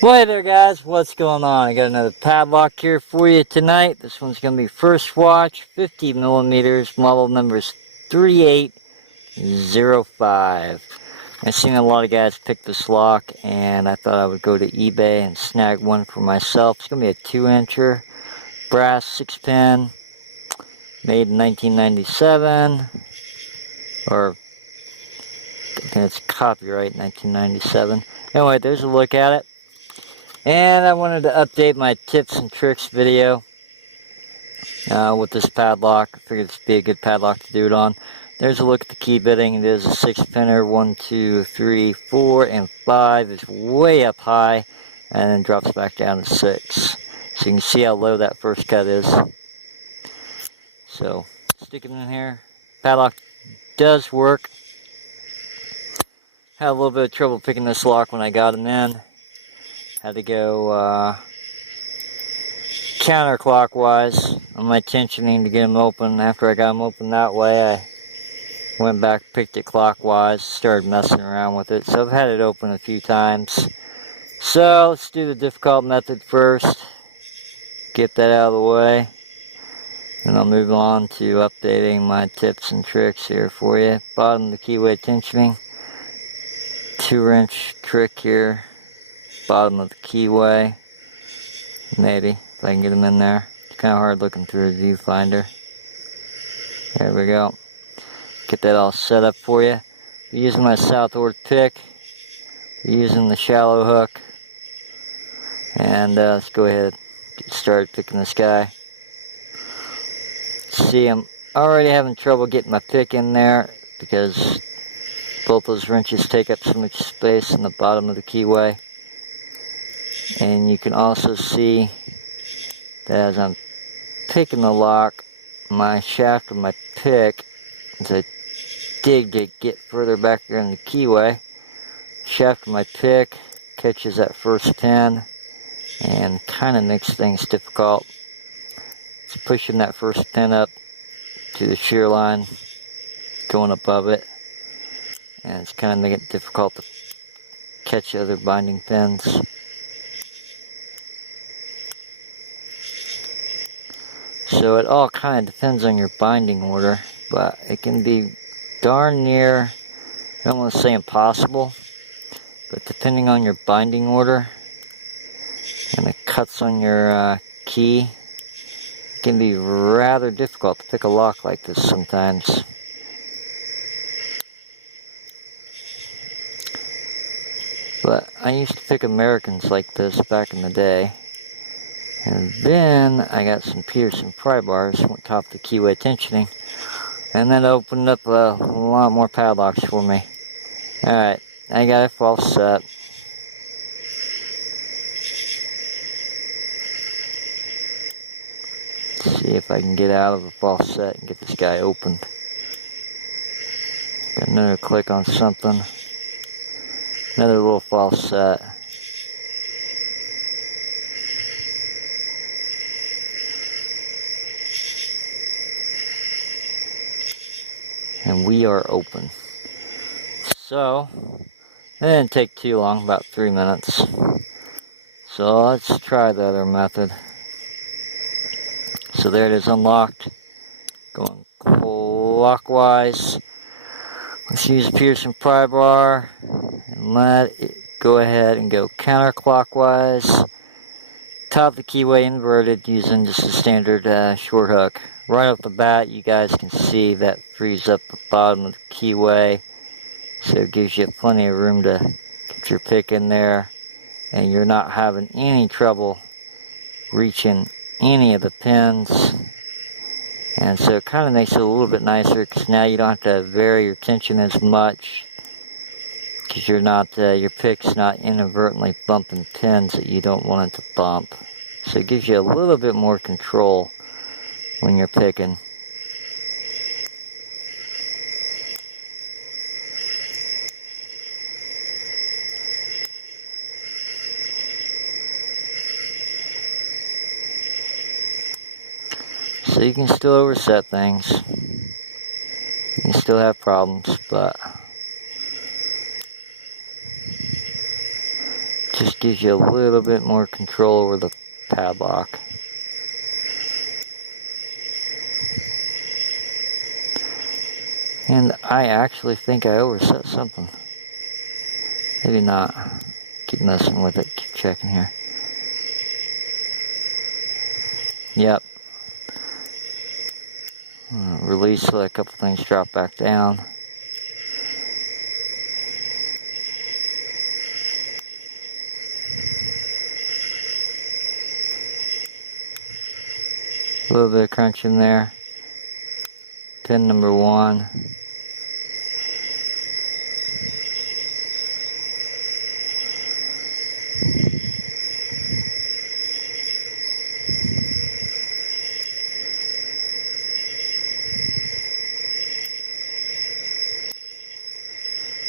Well, hey there guys, what's going on? I got another padlock here for you tonight. This one's going to be first watch, 50 millimeters, model number is 3805. I've seen a lot of guys pick this lock, and I thought I would go to eBay and snag one for myself. It's going to be a 2-incher, brass 6-pin, made in 1997, or I think it's copyright 1997. Anyway, there's a look at it. And I wanted to update my tips and tricks video with this padlock. I figured this would be a good padlock to do it on. There's a look at the key bitting. It is a 6-pinner, 1, 2, 3, 4, and 5. It's way up high and then drops back down to 6. So you can see how low that first cut is. So stick it in here. Padlock does work. Had a little bit of trouble picking this lock when I got them in. Had to go counterclockwise on my tensioning to get them open. After I got them open that way, I went back, picked it clockwise, started messing around with it. So I've had it open a few times. So let's do the difficult method first. Get that out of the way. And I'll move on to updating my tips and tricks here for you. Bottom of the keyway tensioning. 2-wrench trick here. Bottom of the keyway, maybe if I can get them in there. It's kind of hard looking through a viewfinder. There we go. Get that all set up for you. I'm using my Southord pick. I'm using the shallow hook, and let's go ahead and get started picking this guy. See, I'm already having trouble getting my pick in there because both those wrenches take up so much space in the bottom of the keyway. And you can also see that as I'm picking the lock, my shaft of my pick, as I dig to get further back there in the keyway, shaft of my pick catches that first pin and kind of makes things difficult. It's pushing that first pin up to the shear line, going above it, and it's kind of making it difficult to catch other binding pins. So it all kind of depends on your binding order, but it can be darn near, I don't want to say impossible, but depending on your binding order and the cuts on your key, it can be rather difficult to pick a lock like this sometimes. But I used to pick Americans like this back in the day. And then I got some Peterson Pry Bars on top of the keyway tensioning. And that opened up a lot more padlocks for me. Alright, I got it all set. Let's see if I can get out of the false set and get this guy opened. Got another click on something. Another little false set. And we are open. So, it didn't take too long, about 3 minutes. So let's try the other method. So there it is, unlocked. Going clockwise. Let's use a Peterson Pry Bar and let it go ahead and go counterclockwise. Top of the keyway inverted using just a standard short hook. Right off the bat, you guys can see that frees up the bottom of the keyway, so it gives you plenty of room to get your pick in there, and you're not having any trouble reaching any of the pins. And so it kind of makes it a little bit nicer because now you don't have to vary your tension as much, because you're not your pick's not inadvertently bumping pins that you don't want it to bump. So it gives you a little bit more control when you're picking. So you can still overset things. You can still have problems, but Just gives you a little bit more control over the padlock. And I actually think I overset something. Maybe not. Keep messing with it, keep checking here. Yep. Release, let a couple things drop back down. A little bit of crunch in there. Pin number 1.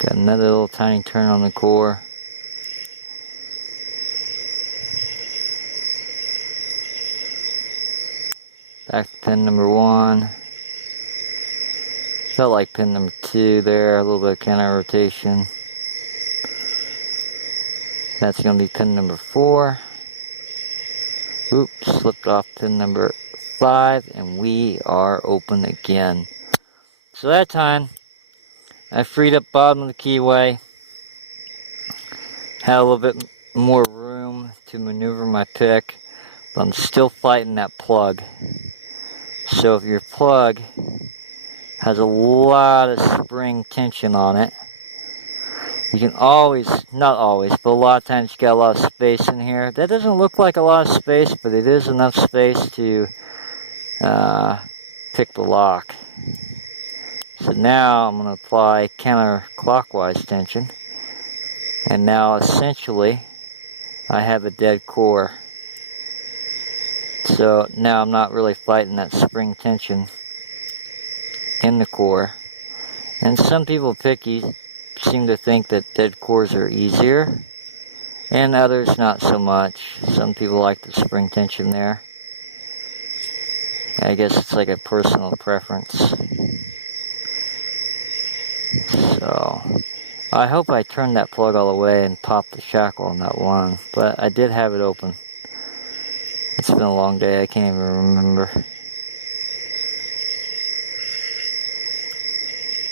Got another little tiny turn on the core. Back to pin number 1. Felt like pin number 2 there, a little bit of counter rotation. That's going to be pin number 4. Oops, slipped off pin number 5, and we are open again. So that time, I freed up bottom of the keyway. Had a little bit more room to maneuver my pick, but I'm still fighting that plug. So if your plug has a lot of spring tension on it, you can always, not always, but a lot of times you got a lot of space in here. That doesn't look like a lot of space, but it is enough space to pick the lock. So now I'm going to apply counterclockwise tension, and now essentially I have a dead core. So now I'm not really fighting that spring tension in the core. And some people seem to think that dead cores are easier, and others not so much. Some people like the spring tension there. I guess it's like a personal preference. So I hope I turned that plug all the way and popped the shackle on that one, but I did have it open. It's been a long day, I can't even remember.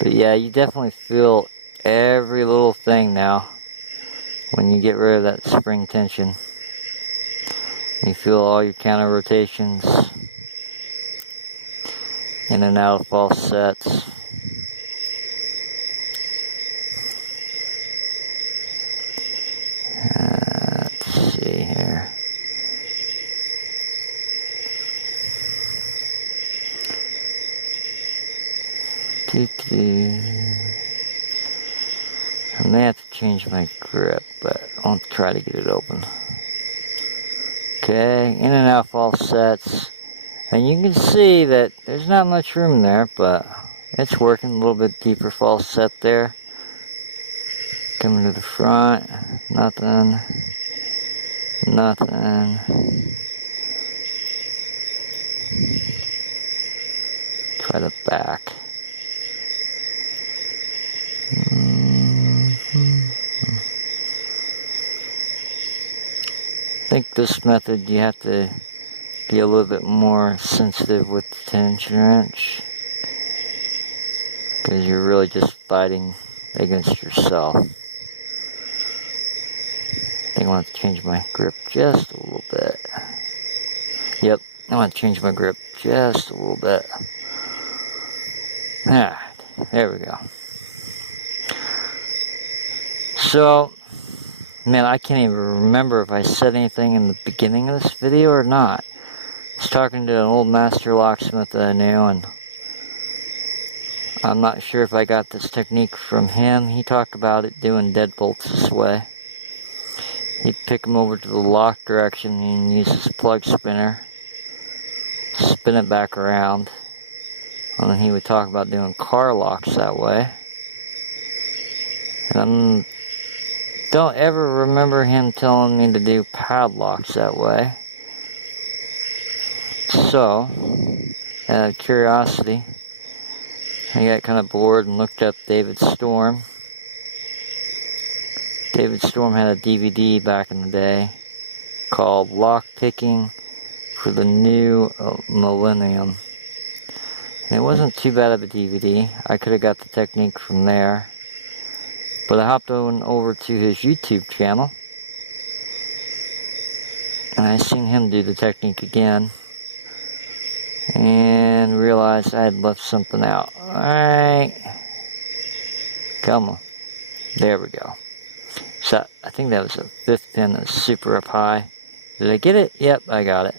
But yeah, you definitely feel every little thing now when you get rid of that spring tension. You feel all your counter rotations in and out of false sets. Let's see here. I may have to change my grip, but I'll try to get it open. Okay, in and out false sets. And you can see that there's not much room there, but it's working. A little bit deeper false set there. Coming to the front, nothing. Try the back. I think this method you have to be a little bit more sensitive with the tension wrench, because you're really just fighting against yourself. I think I want to change my grip just a little bit. Yep, I want to change my grip just a little bit. Alright, there we go. So, man, I can't even remember if I said anything in the beginning of this video or not. I was talking to an old master locksmith that I knew, and I'm not sure if I got this technique from him. He talked about it doing deadbolts this way. He'd pick them over to the lock direction and use his plug spinner, spin it back around, and then he would talk about doing car locks that way. And don't ever remember him telling me to do padlocks that way. So, out of curiosity, I got kind of bored and looked up David Storm. David Storm had a DVD back in the day called Lockpicking for the New Millennium. And it wasn't too bad of a DVD. I could have got the technique from there. But I hopped on over to his YouTube channel. And I seen him do the technique again. And realized I had left something out. Alright. Come on. There we go. So I think that was a 5th pin that was super up high. Did I get it? Yep, I got it.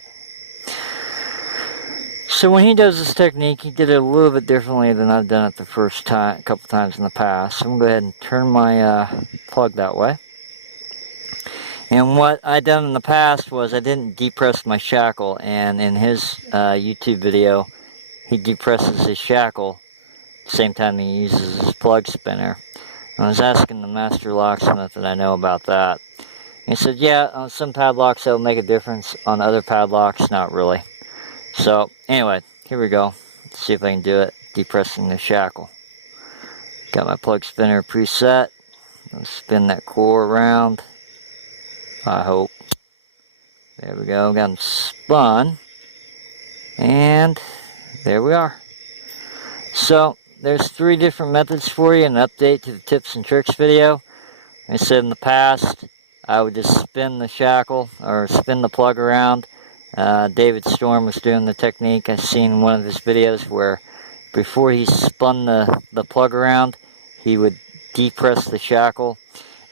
So when he does this technique, he did it a little bit differently than I've done it the first time, a couple times in the past. So I'm going to go ahead and turn my plug that way. And what I done in the past was I didn't depress my shackle, and in his YouTube video, he depresses his shackle at the same time he uses his plug spinner. I was asking the master locksmith that I know about that. He said, yeah, on some padlocks it'll make a difference, on other padlocks, not really. So, anyway, here we go. Let's see if I can do it, depressing the shackle. Got my plug spinner preset. I'll spin that core around. I hope. There we go, got them spun. And there we are. So, there's 3 different methods for you, an update to the tips and tricks video. I said in the past, I would just spin the shackle, or spin the plug around. David Storm was doing the technique. I seen one of his videos where before he spun the plug around, he would depress the shackle.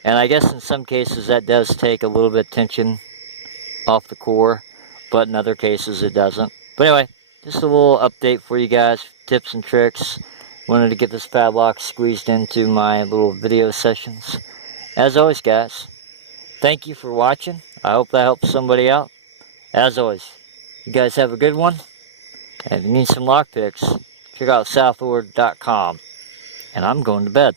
And I guess in some cases that does take a little bit of tension off the core, but in other cases it doesn't. But anyway, just a little update for you guys, tips and tricks. Wanted to get this padlock squeezed into my little video sessions. As always, guys, thank you for watching. I hope that helps somebody out. As always, you guys have a good one. And if you need some lockpicks, check out Southord.com. And I'm going to bed.